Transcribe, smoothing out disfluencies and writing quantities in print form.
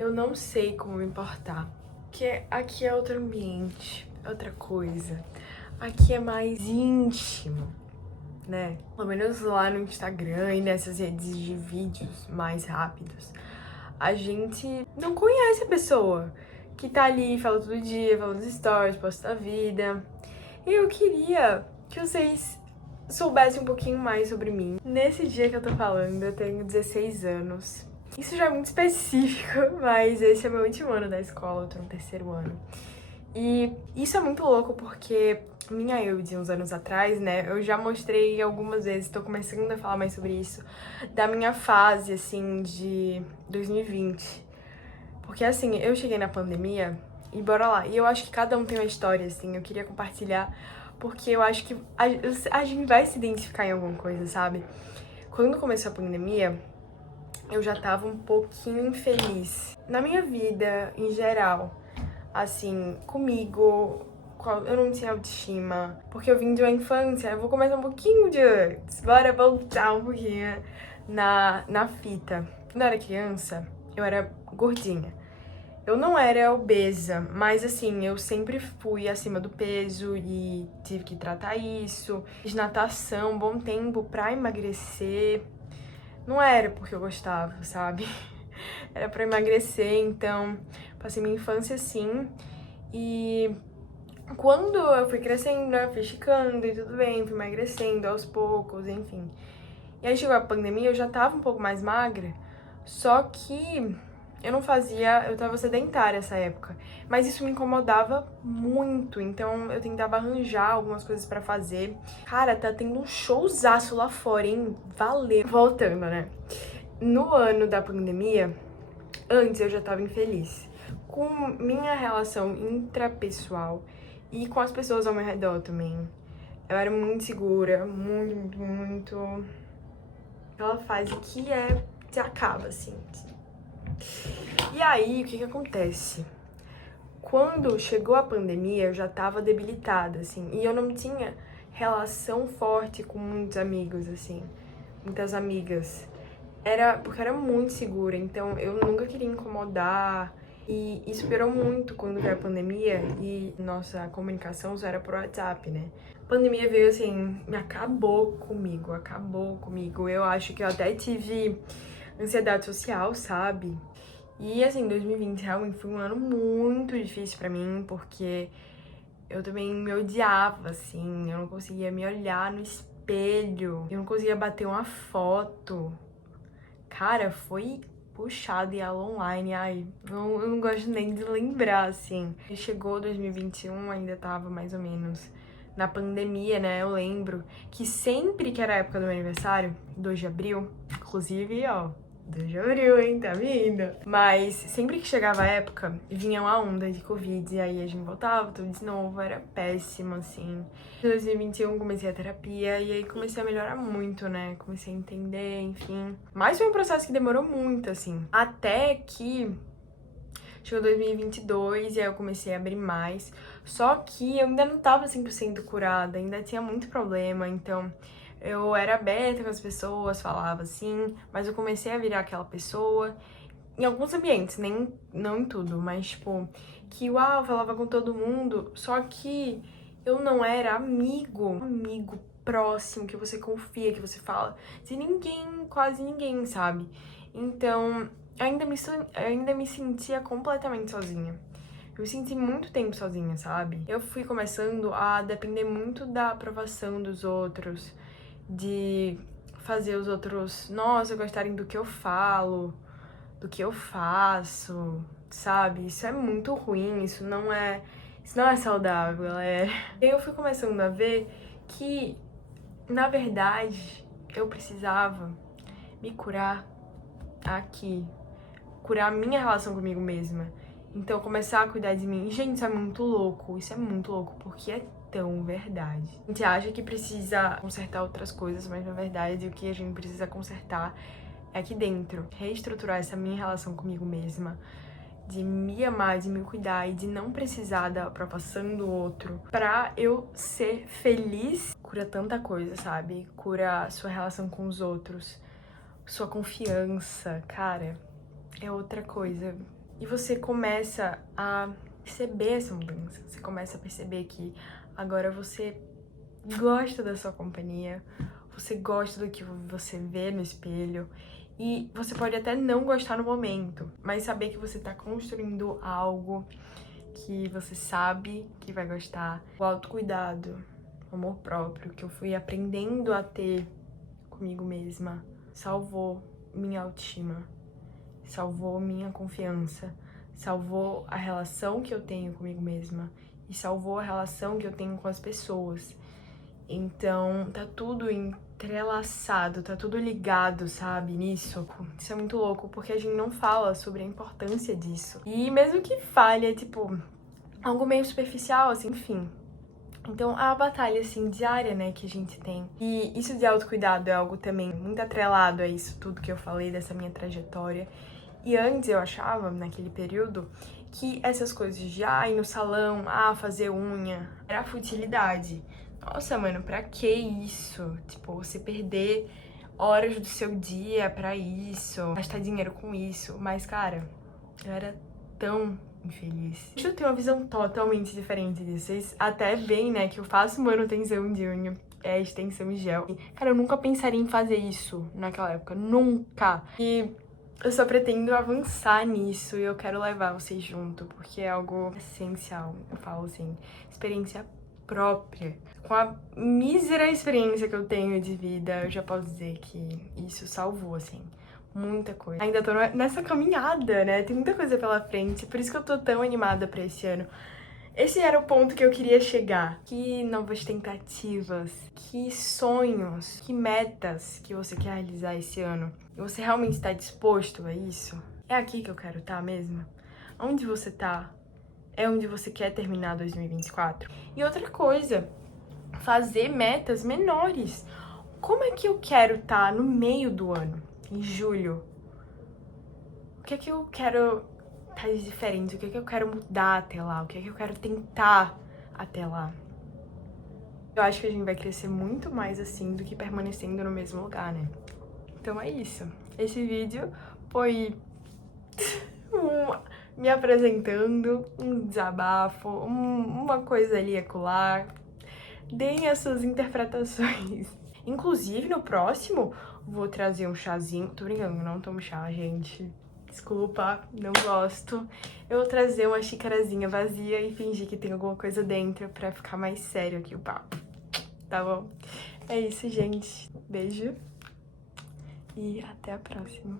eu não sei como me importar. Porque aqui é outro ambiente, outra coisa. Aqui é mais íntimo, né? Pelo menos lá no Instagram e nessas redes de vídeos mais rápidos, a gente não conhece a pessoa que tá ali, fala todo dia, fala nos stories, posta a vida. E eu queria que vocês soubessem um pouquinho mais sobre mim. Nesse dia que eu tô falando, eu tenho 16 anos. Isso já é muito específico, mas esse é meu último ano da escola, eu tô no terceiro ano. E isso é muito louco porque minha eu de uns anos atrás, né, eu já mostrei algumas vezes, tô começando a falar mais sobre isso, da minha fase, assim, de 2020. Porque, assim, eu cheguei na pandemia e bora lá. E eu acho que cada um tem uma história, assim, eu queria compartilhar, porque eu acho que a gente vai se identificar em alguma coisa, sabe? Quando começou a pandemia, eu já tava um pouquinho infeliz na minha vida, em geral. Assim, comigo, eu não tinha autoestima, porque eu vim de uma infância, eu vou começar um pouquinho de antes, bora voltar um pouquinho na fita. Quando eu era criança, eu era gordinha. Eu não era obesa, mas assim, eu sempre fui acima do peso e tive que tratar isso. Fiz natação um bom tempo pra emagrecer. Não era porque eu gostava, sabe? Era pra emagrecer, então passei minha infância assim. E quando eu fui crescendo, eu fui ficando e tudo bem, fui emagrecendo aos poucos, enfim. E aí chegou a pandemia, eu já tava um pouco mais magra, só que eu tava sedentária essa época, mas isso me incomodava muito, então eu tentava arranjar algumas coisas pra fazer. Cara, tá tendo um showzaço lá fora, hein? Valeu! Voltando, né? No ano da pandemia, antes eu já tava infeliz com minha relação intrapessoal e com as pessoas ao meu redor também. Eu era muito insegura, muito. Aquela fase que se acaba, assim. E aí, o que acontece? Quando chegou a pandemia, eu já tava debilitada, assim, e eu não tinha relação forte com muitos amigos, assim, muitas amigas. Era porque eu era muito segura, então eu nunca queria incomodar. E isso piorou muito quando veio a pandemia e nossa comunicação só era por WhatsApp, né? A pandemia veio assim, me acabou comigo, acabou comigo. Eu acho que eu até tive ansiedade social, sabe? E assim, 2020 realmente foi um ano muito difícil pra mim, porque eu também me odiava, assim, eu não conseguia me olhar no espelho, eu não conseguia bater uma foto. Cara, foi puxado e aula online, ai, eu não gosto nem de lembrar, assim. E chegou 2021, ainda tava mais ou menos na pandemia, né? Eu lembro que sempre que era a época do meu aniversário, 2 de abril, inclusive, ó, 2 de abril, hein, tá vindo? Mas sempre que chegava a época, vinha uma onda de Covid, e aí a gente voltava tudo de novo, era péssimo, assim. Em 2021 comecei a terapia e aí comecei a melhorar muito, né? Comecei a entender, enfim. Mas foi um processo que demorou muito, assim. Até que chegou 2022 e aí eu comecei a abrir mais. Só que eu ainda não tava 100% curada, ainda tinha muito problema, então eu era aberta com as pessoas, falava assim, mas eu comecei a virar aquela pessoa em alguns ambientes, nem não em tudo, mas tipo, que uau, falava com todo mundo, só que eu não era amigo próximo, que você confia, que você fala de ninguém, quase ninguém, sabe? Então, ainda me sentia completamente sozinha. Eu me senti muito tempo sozinha, sabe? Eu fui começando a depender muito da aprovação dos outros, de fazer os outros, nossa, gostarem do que eu falo, do que eu faço, sabe? Isso é muito ruim, isso não é saudável, galera. E aí eu fui começando a ver que, na verdade, eu precisava me curar aqui, curar a minha relação comigo mesma. Então, começar a cuidar de mim. Gente, isso é muito louco, porque é tão verdade. A gente acha que precisa consertar outras coisas, mas na verdade o que a gente precisa consertar é aqui dentro. Reestruturar essa minha relação comigo mesma, de me amar, de me cuidar e de não precisar da aprovação do outro pra eu ser feliz. Cura tanta coisa, sabe? Cura sua relação com os outros, sua confiança, cara, é outra coisa. E você começa a perceber essa mudança. Você começa a perceber que agora você gosta da sua companhia, você gosta do que você vê no espelho. E você pode até não gostar no momento, mas saber que você tá construindo algo que você sabe que vai gostar. O autocuidado, o amor próprio, que eu fui aprendendo a ter comigo mesma, salvou minha autoestima, salvou minha confiança, salvou a relação que eu tenho comigo mesma e salvou a relação que eu tenho com as pessoas. Então, tá tudo entrelaçado, tá tudo ligado, sabe, nisso. Isso é muito louco, porque a gente não fala sobre a importância disso. E mesmo que fale, é tipo, algo meio superficial, assim, enfim. Então, a batalha, assim, diária, né, que a gente tem. E isso de autocuidado é algo também muito atrelado a isso tudo que eu falei, dessa minha trajetória. E antes eu achava, naquele período, que essas coisas de ir no salão, fazer unha, era futilidade. Nossa, mano, pra que isso? Tipo, você perder horas do seu dia pra isso, gastar dinheiro com isso. Mas, cara, eu era tão infeliz. Deixa eu ter uma visão totalmente diferente disso. Vocês até veem, né, que eu faço manutenção de unha, extensão em gel. Cara, eu nunca pensaria em fazer isso naquela época, nunca. E eu só pretendo avançar nisso e eu quero levar vocês junto, porque é algo essencial. Eu falo assim, experiência própria. Com a mísera experiência que eu tenho de vida, eu já posso dizer que isso salvou, assim, muita coisa. Ainda tô nessa caminhada, né? Tem muita coisa pela frente, por isso que eu tô tão animada pra esse ano. Esse era o ponto que eu queria chegar. Que novas tentativas, que sonhos, que metas que você quer realizar esse ano. E você realmente está disposto a isso? É aqui que eu quero estar mesmo? Onde você tá? É onde você quer terminar 2024? E outra coisa, fazer metas menores. Como é que eu quero estar no meio do ano, em julho? O que é que eu quero estar diferente? O que é que eu quero mudar até lá? O que é que eu quero tentar até lá? Eu acho que a gente vai crescer muito mais assim do que permanecendo no mesmo lugar, né? Então é isso. Esse vídeo foi me apresentando, um desabafo, uma coisa ali e acolá. Deem as suas interpretações. Inclusive, no próximo, vou trazer um chazinho. Tô brincando, não tomo chá, gente. Desculpa, não gosto. Eu vou trazer uma xicarazinha vazia e fingir que tem alguma coisa dentro pra ficar mais sério aqui o papo. Tá bom? É isso, gente. Beijo. E até a próxima.